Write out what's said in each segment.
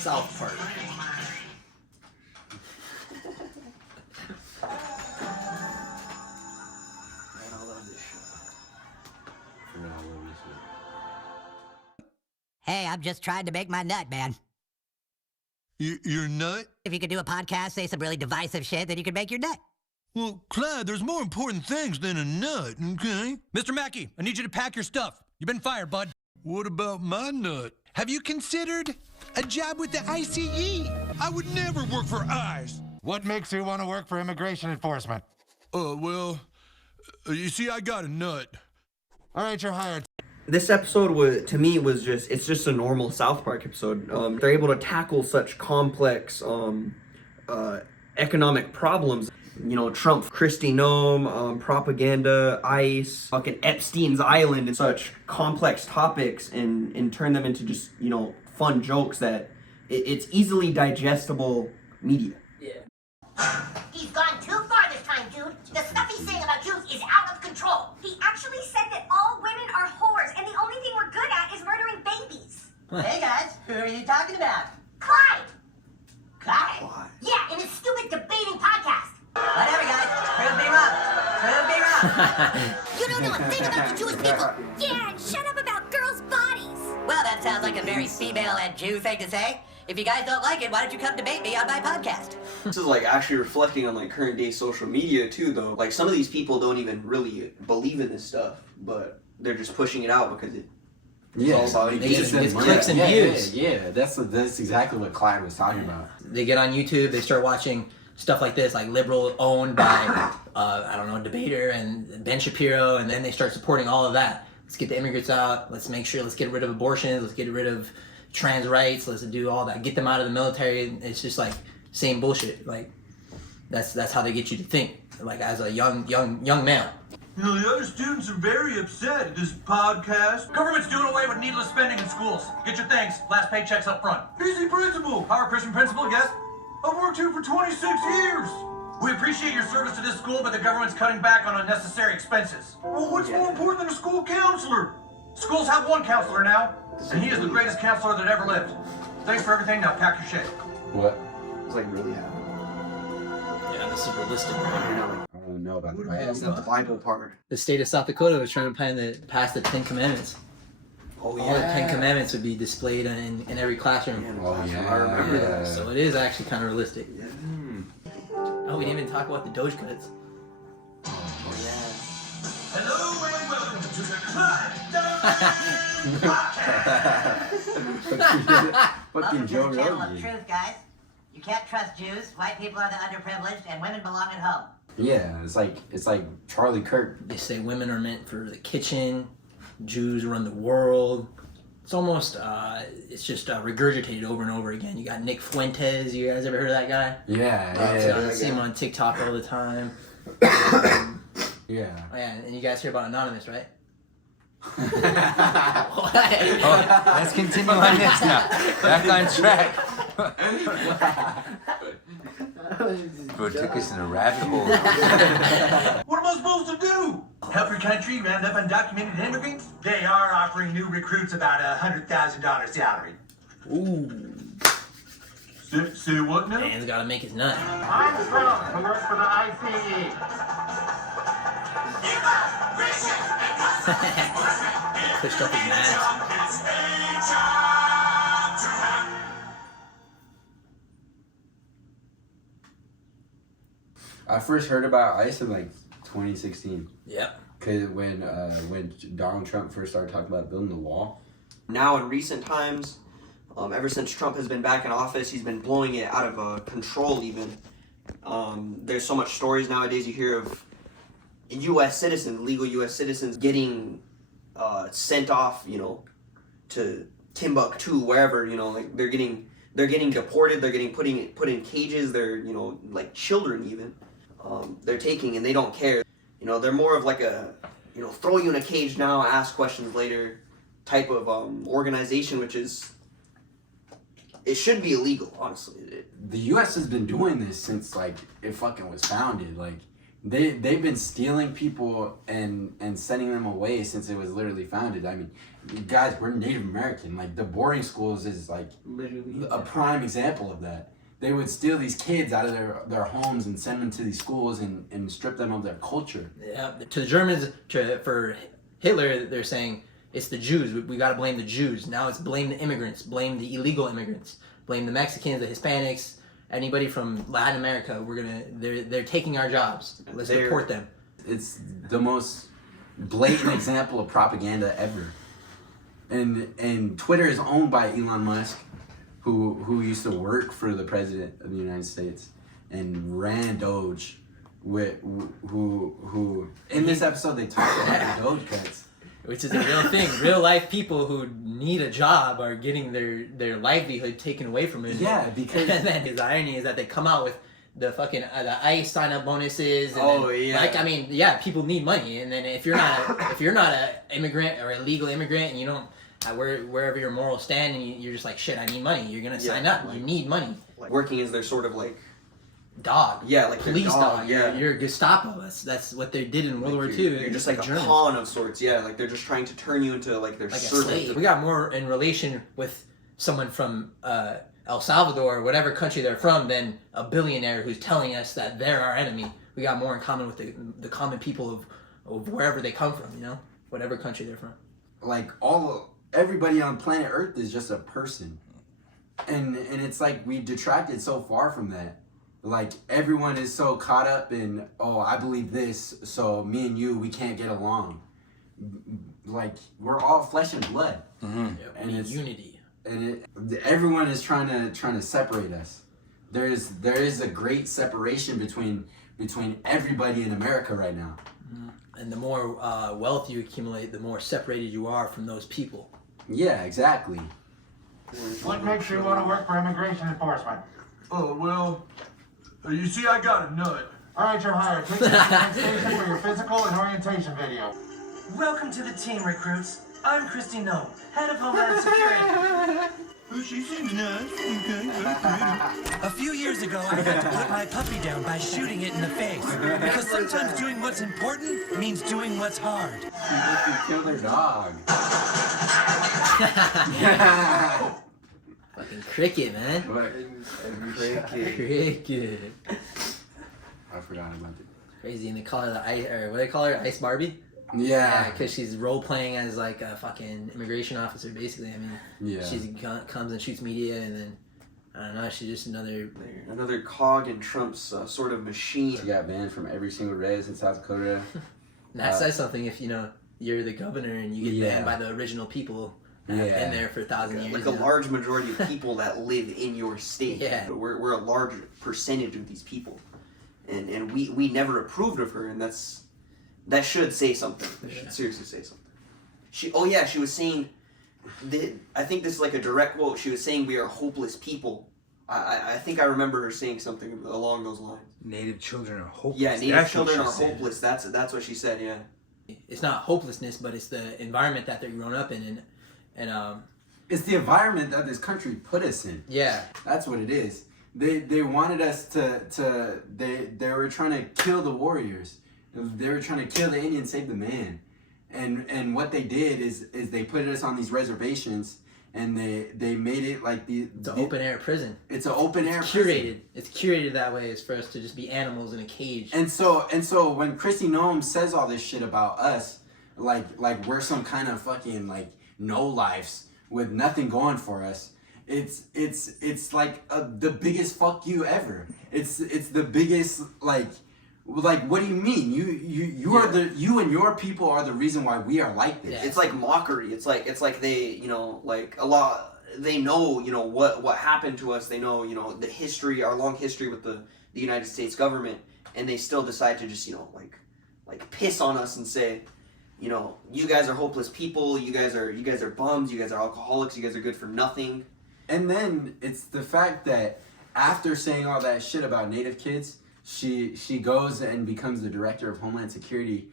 South Park. Hey, I'm just trying to make my nut, man. Your nut? If you could do a podcast, say some really divisive shit, then you could make your nut. Well, Clyde, there's more important things than a nut, okay? Mr. Mackey, I need you to pack your stuff. You've been fired, bud. What about my nut? Have you considered a job with the I.C.E? I would never work for ICE. What makes you want to work for immigration enforcement? Well, you see, I got a nut. All right, you're hired. This episode to me was it's just a normal South Park episode. They're able to tackle such complex economic problems. You know, Trump, Kristi Noem, propaganda, ICE, fucking Epstein's Island, and such complex topics, and turn them into just, you know, fun jokes that it's easily digestible media. Yeah. He's gone too far this time, dude. The stuff he's saying about Jews is out of control. He actually said that all women are whores, and the only thing we're good at is murdering babies. Hey guys, who are you talking about? Clyde. Clyde? Yeah, in his stupid debating podcast. Whatever, guys. Prove me wrong. Prove me wrong. You don't know a thing about the Jewish people. Yeah, and shut up about girls' bodies. Well, that sounds like a very female and Jew thing to say. If you guys don't like it, why don't you come debate me on my podcast? This is like actually reflecting on like current day social media too, though. Like some of these people don't even really believe in this stuff, but they're just pushing it out because it's clicks and views. Yeah, that's exactly what Clyde was talking about. They get on YouTube, they start watching stuff like this, like liberal owned by, I don't know, a debater and Ben Shapiro, and then they start supporting all of that. Let's get the immigrants out, let's get rid of abortions, let's get rid of trans rights, let's do all that, get them out of the military. It's just like same bullshit. Like that's how they get you to think, like as a young man. You know, the other students are very upset at this podcast. Government's doing away with needless spending in schools. Get your things. Last paychecks up front. Easy principle. Our Christian principle, yes? I've worked here for 26 years. We appreciate your service to this school, but the government's cutting back on unnecessary expenses. Well, what's more important than a school counselor? Schools have one counselor now, and he is the greatest counselor that ever lived. Thanks for everything. Now pack your shit. What? it's like really happening. Yeah, this is realistic. I don't know about the Bible. That's not the Bible part. The state of South Dakota was trying to pass the 10 Commandments. Oh yeah. All the 10 Commandments would be displayed in every classroom. Oh yeah. I remember that. So it is actually kind of realistic. Yeah. Oh, we didn't even talk about the D.O.G.E cuts. Oh yeah. Hello and welcome to the Podcast. Fucking Joe Welcome to the channel of Rogan. truth, guys. You can't trust Jews. White people are the underprivileged, and women belong at home. Yeah, it's like Charlie Kirk. They say women are meant for the kitchen, Jews run the world. It's almost, it's just regurgitated over and over again. You got Nick Fuentes. You guys ever heard of that guy? Yeah. I see him on TikTok all the time. Yeah. Oh, yeah, and you guys hear about Anonymous, right? Let's continue on this now. Back on track. Bro took us in a rabbit hole. What am I supposed to do? Help your country round up undocumented immigrants? They are offering new recruits about $100,000 salary. Ooh. Say what now? Man's gotta make his nut. I'm Trump, who works for the I.C.E. Pushed up his mask. I first heard about ICE in like 2016. Yep. Cause when Donald Trump first started talking about building the wall. Now in recent times, ever since Trump has been back in office, he's been blowing it out of control even. There's so much stories nowadays you hear of U.S. citizens, legal U.S. citizens getting sent off, you know, to Timbuktu, wherever, you know, like they're getting deported, they're getting put in cages, they're, you know, like children even. They're taking and they don't care. You know, they're more of like a, you know, throw you in a cage now, ask questions later type of organization, which is, it should be illegal, honestly. The U.S. has been doing this since like it fucking was founded. Like they've been stealing people and sending them away since it was literally founded. I mean, guys, we're Native American. Like, the boarding schools is like Literally. a prime example of that. They would steal these kids out of their homes and send them to these schools and strip them of their culture. Yeah, to the Germans, for Hitler, they're saying it's the Jews. We got to blame the Jews. Now it's blame the immigrants, blame the illegal immigrants, blame the Mexicans, the Hispanics, anybody from Latin America. They're taking our jobs. Let's deport them. It's the most blatant example of propaganda ever. And Twitter is owned by Elon Musk, who used to work for the president of the United States and ran D.O.G.E. who in this episode they talk about the D.O.G.E. cuts. Which is a real thing. Real life people who need a job are getting their livelihood taken away from them. Yeah, because and then his irony is that they come out with the fucking the ICE sign up bonuses. And Yeah. Like, I mean, yeah, people need money, and then if you're not a immigrant or a legal immigrant, and you don't wherever your morals stand, and you're just like, shit, I need money. You're gonna sign up. Like, you need money. Like, working as their sort of like dog. Yeah, like police dog. Yeah, you're Gestapo. That's what they did in World War II. You're just like a pawn of sorts. Yeah, like they're just trying to turn you into like their servant. We got more in relation with someone from El Salvador or whatever country they're from than a billionaire who's telling us that they're our enemy. We got more in common with the common people of wherever they come from. You know, whatever country they're from. Like everybody on planet Earth is just a person, and it's like we detracted so far from that. Like, everyone is so caught up in, oh, I believe this, so me and you, we can't get along. Like, we're all flesh and blood. Mm-hmm. And it's unity. And everyone is trying to separate us. There is a great separation between everybody in America right now. Mm-hmm. And the more wealth you accumulate, the more separated you are from those people. Yeah, exactly. What makes you want to work for immigration enforcement? Oh, well, you see, I got a nut. All right, you're hired. Take you to the next station for your physical and orientation video. Welcome to the team, recruits. I'm Kristi Noem, head of Homeland Security. Oh, she seems nice. Okay, that's pretty. A few years ago, I had to put my puppy down by shooting it in the face. Because sometimes doing what's important means doing what's hard. People kill their dog. Fucking cricket, man. What? Cricket. I forgot about it. Crazy, and they call her what do they call her? ICE Barbie? Yeah. Because she's role playing as like a fucking immigration officer, basically. I mean, yeah. She comes and shoots media, and then I don't know. She's just another cog in Trump's sort of machine. She got banned from every single res in South Dakota. That says something if you're the governor and you get banned by the original people. Been there for 1,000 years. Like a large majority of people that live in your state. Yeah. We're a large percentage of these people. And we never approved of her, and that should say something. That should seriously say something. She was saying, I think this is like a direct quote, she was saying we are hopeless people. I think I remember her saying something along those lines. Native children are hopeless. Yeah, Native children are hopeless. That's what she said, yeah. It's not hopelessness, but it's the environment that they're grown up in, and it's the environment that this country put us in. Yeah, that's what it is. They wanted us they were trying to kill the warriors. They were trying to kill the Indian, save the man. And what they did is they put us on these reservations, and they made it like the open air prison. It's an open air curated. Prison. It's curated that way, is for us to just be animals in a cage. And so when Kristi Noem says all this shit about us, like we're some kind of fucking like no lives with nothing going for us. It's like the biggest fuck you ever. It's the biggest like what do you mean? You and your people are the reason why we are like this. Yeah. It's like mockery. It's like they like a lot. They know what happened to us. They know the history, our long history with the United States government, and they still decide to just like piss on us and say, you guys are hopeless people. You guys are bums. You guys are alcoholics. You guys are good for nothing. And then it's the fact that after saying all that shit about Native kids, she goes and becomes the director of Homeland Security,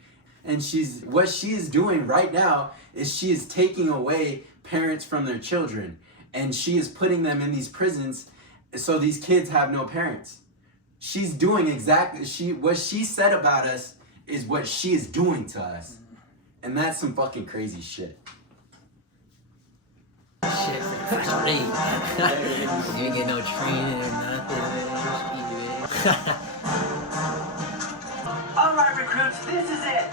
and what she is doing right now is she is taking away parents from their children, and she is putting them in these prisons so these kids have no parents. she's doing exactly what she said about us is what she is doing to us, and that's some fucking crazy shit. Shit, first rate. You ain't get no training or nothing. All right, recruits, this is it.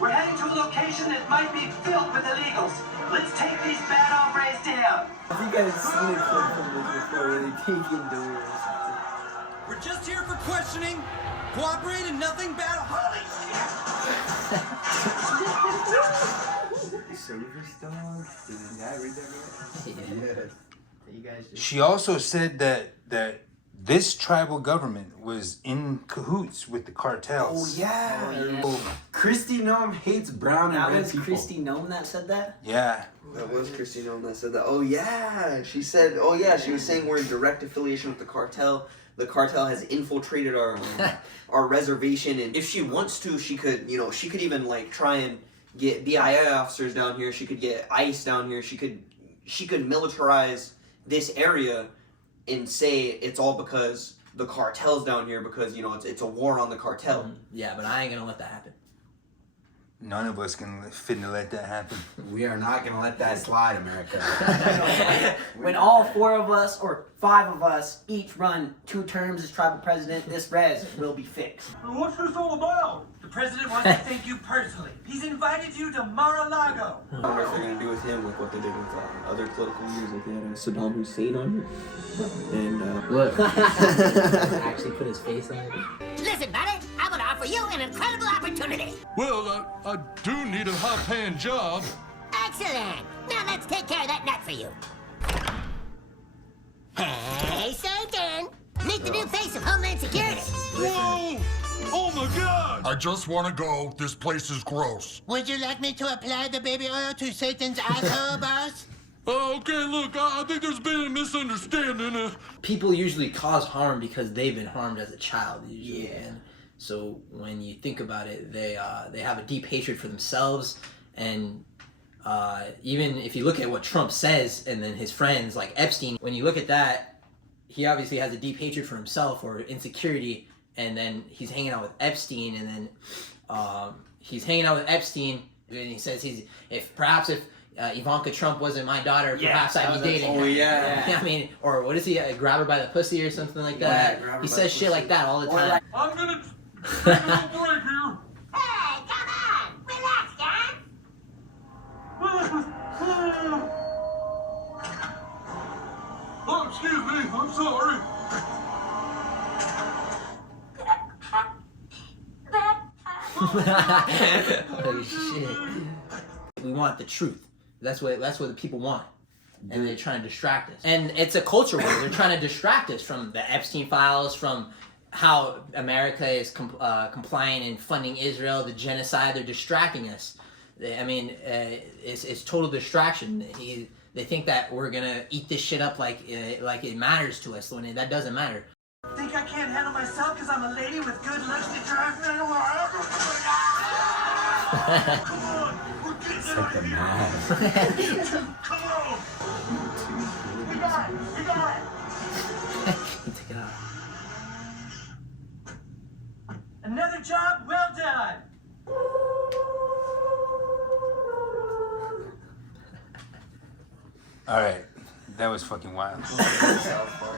We're heading to a location that might be filled with illegals. Let's take these bad hombres down. Have you guys seen a clip from this before where they take him to war or something? We're just here for questioning. Cooperate and nothing bad. Holy Service dog? Did the guy read that right? Yes. You guys just... She also said that this tribal government was in cahoots with the cartels. Oh yeah. Kristi Noem hates brown and red people. That was Kristi Noem that said that? Yeah. That was Kristi Noem that said that. Oh yeah, she said. Oh yeah, she was saying we're in direct affiliation with the cartel. The cartel has infiltrated our reservation, and if she wants to, she could, she could even like try and get BIA officers down here. She could get ICE down here. She could militarize this area and say it's all because the cartel's down here because it's a war on the cartel. Yeah, but I ain't gonna let that happen. None of us can fit to let that happen. We are not gonna let that slide, America. When all 4 of us or 5 of us each run 2 terms as tribal president, this res will be fixed. What's this all about? The president wants to thank you personally. He's invited you to Mar-a-Lago. I wonder if they're gonna do with him like what they did with other political leaders, like they had Saddam Hussein on here. And Look. Actually put his face on it. Listen, buddy, I would offer you an incredible opportunity. Well, I do need a high-paying job. Excellent. Now let's take care of that nut for you. Hey, Satan. Meet the new face of Homeland Security. Whoa! Oh my God! I just want to go. This place is gross. Would you like me to apply the baby oil to Satan's asshole, boss? Okay, look, I think there's been a misunderstanding. People usually cause harm because they've been harmed as a child, usually. Yeah. And so when you think about it, they have a deep hatred for themselves, and even if you look at what Trump says and then his friends like Epstein, when you look at that, he obviously has a deep hatred for himself or insecurity, and then he's hanging out with Epstein, and then he's hanging out with Epstein, and he says if Ivanka Trump wasn't my daughter, perhaps I'd be dating her. Oh yeah. I mean, or what is he, grab her by the pussy or something like that? Yeah, He says shit like that all the time. I'm gonna take a little break here. Hey, come on! Relax, Dad! Oh, excuse me, I'm sorry. Oh shit. We want the truth. That's what the people want. And they're trying to distract us. And it's a culture war. They're trying to distract us from the Epstein files, from how America is complying and funding Israel, the genocide. They're distracting us. It's total distraction. They think that we're gonna eat this shit up like it matters to us when that doesn't matter. Think I can't handle myself because I'm a lady with good looks to drive me Come on, we're getting out of here. Come on. We got it. Take it out. Another job well done. All right, that was fucking wild. South Park.